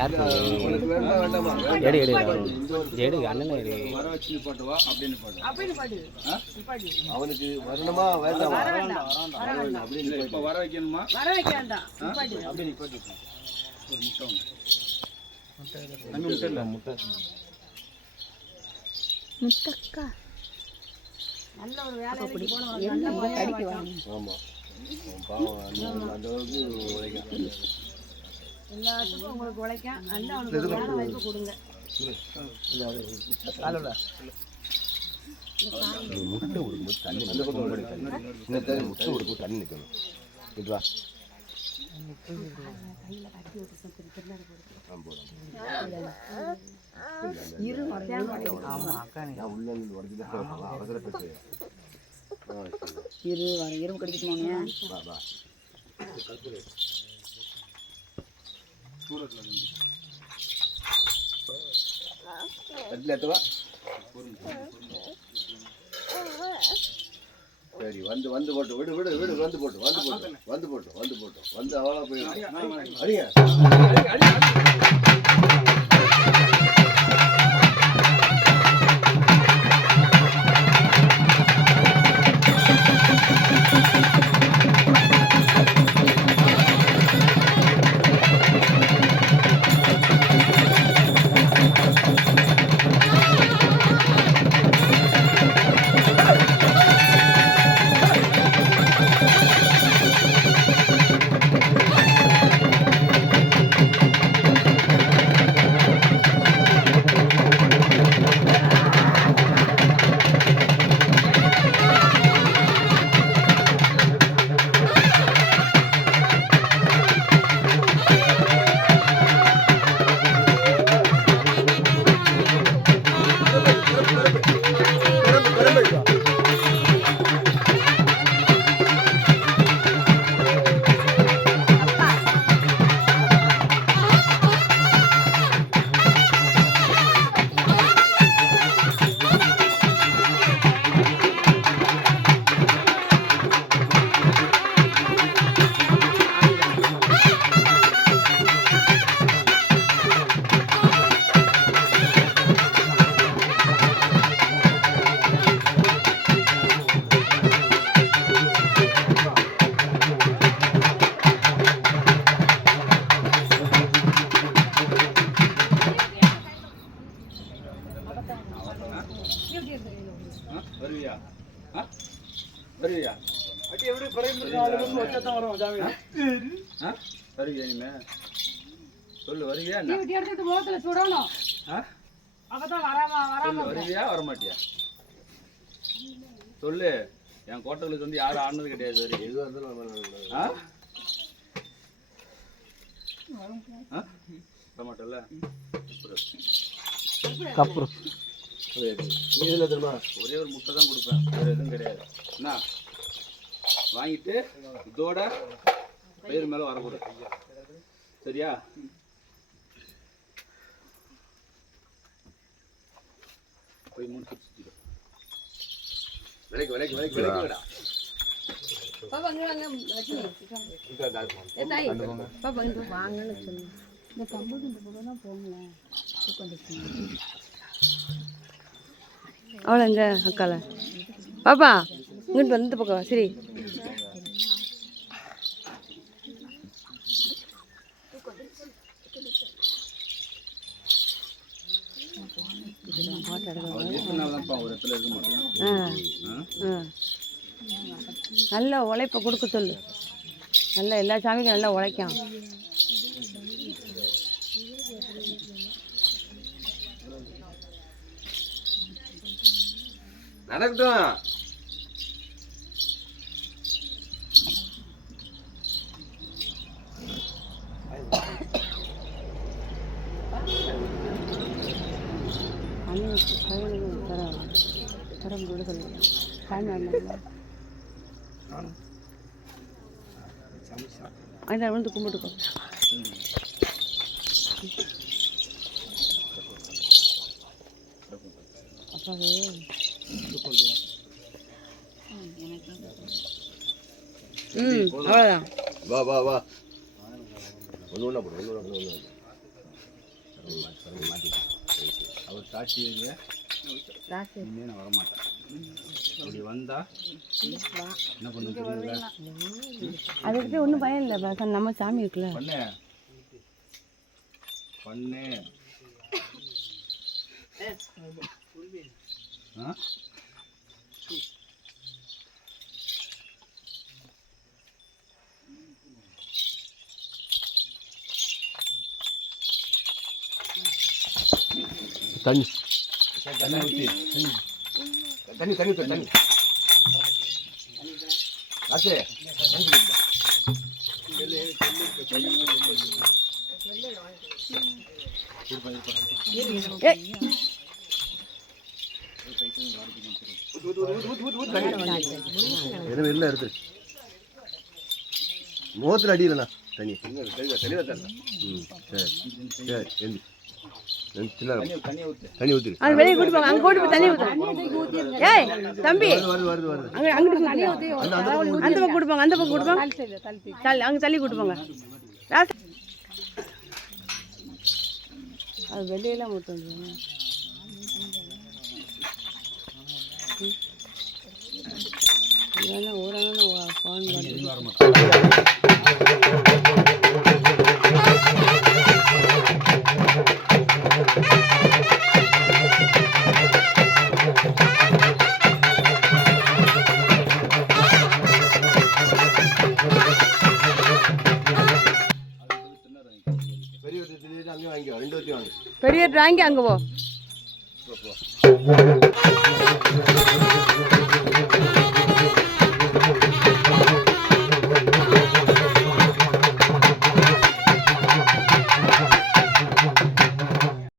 யார் எடு எடு எடு அண்ணன் எடு வர வச்சு பாட்டுவா அப்படின்னு பாட்டு அவனுக்கு வரணுமா வேண்டாமா அப்படின்னு இப்ப வர வைக்கணுமா வர வைக்க வேண்டாம் அப்படின்னு பாட்டு ஒரு முட்டை முட்டை இல்லை முட்டை முட்டக்கா நல்ல ஒரு வேலை போன கடிக்குவாங்க. ஆமா பாவம் அந்த அளவுக்கு உழைக்கும் எல்லாத்துக்கும் உங்களுக்கு உழைக்கும் நல்லா அவனுக்கு வேலை வாய்ப்பு கொடுங்க. முட்டை கொடுக்கும்போது தண்ணி அந்த பக்கம் முட்டை கொடுக்கும் தண்ணி நிற்கணும் இதுவா இரும்பு கடிக்குமாங்க சரி வந்து வந்து போட்டு விடு விடு விடு வந்து போட்டு வந்து போட்டு வந்து போட்டு வந்து போட்டு வந்து அவளா போயிடும் அடிங்க வருவியா வருவியா அடி எப்படி பரைந்து வச்சதான் வரும் ஜாமீன் வருவியா இனிமே சொல்லு வருவியா என்ன எடுத்துட்டு முகத்துல சுடணும். அப்பதான் வராம வருவியா வரமாட்டியா சொல்லு. என் கோட்டலுக்கு வந்து யாரும் ஆடினது கிடையாது வரி எதுவாக இருந்தாலும் வரமாட்டல கப்புறம் இதில் தெரியுமா ஒரே ஒரு முட்டை தான் கொடுப்பேன், வேறு எதுவும் கிடையாது. என்ன வாங்கிட்டு இதோட பயிர் மேலே வரக்கூடாது, சரியா? போய் மூணு சுற்றிக்கோ. விலைக்கு விலைக்கு விலைக்கு விலைக்குடா. பாப்பா இங்க வாங்க. பாப்பா இங்க வாங்கன்னு சொல்லு. இந்த கம்பு இந்த பக்கம் தான் போங்களேன். அவளை எங்க அக்கால பாப்பா இங்கிட்டு வந்து பக்கம் சரி. நல்ல உழைப்ப கொடுக்க சொல்லு. நல்லா எல்லா சாமிக்கும் நல்லா உழைக்கான். நடக்கட்டும். வந்து கும்பிட்டுக்கோ. அவ்வளோதான். வா வா வா. ஒன்று ஒன்றா போடு, ஒன்று ஒன்று ஒன்று. அவர் சாட்சி இனிமே நான் வரமாட்டேன். அப்படி வந்தா என்ன பண்ணு தெரியுங்களா? அதுக்கு ஒன்றும் பயம் இல்லை பாசன், நம்ம சாமி இருக்குல்ல. பண்ணு பண்ணு ஆ தண்ணி தண்ணி ஊற்றி தண்ணி தண்ணி தண்ணி ஆசே எதுவும் இல்லை இருக்கு முகத்தில் அடியிலண்ணா தண்ணி தெளிவாக தரல. ம் சரி சரி எந்தி தண்ணியை ஊற்று. தண்ணி ஊற்றிரு. அது வெளியே கூட்டு போங்க, அங்கே கூட்டு போய் தண்ணி ஊற்று. ஏய் தம்பி, வருது வருது வருது அங்கே அங்கிட்டு அந்த பக்கம் கூட்டு போங்க, அந்த பக்கம் கூட்டு போங்க. தள்ளி அங்கே தள்ளி கூட்டு போங்க. அது வெளியெல்லாம் ஊற்று. ஊரான ஃபோன் பண்ணி பெரிய அங்கேயும் வாங்கிக்கோ, ரெண்டு வாங்கி பெரிய வாங்கி அங்கே போ.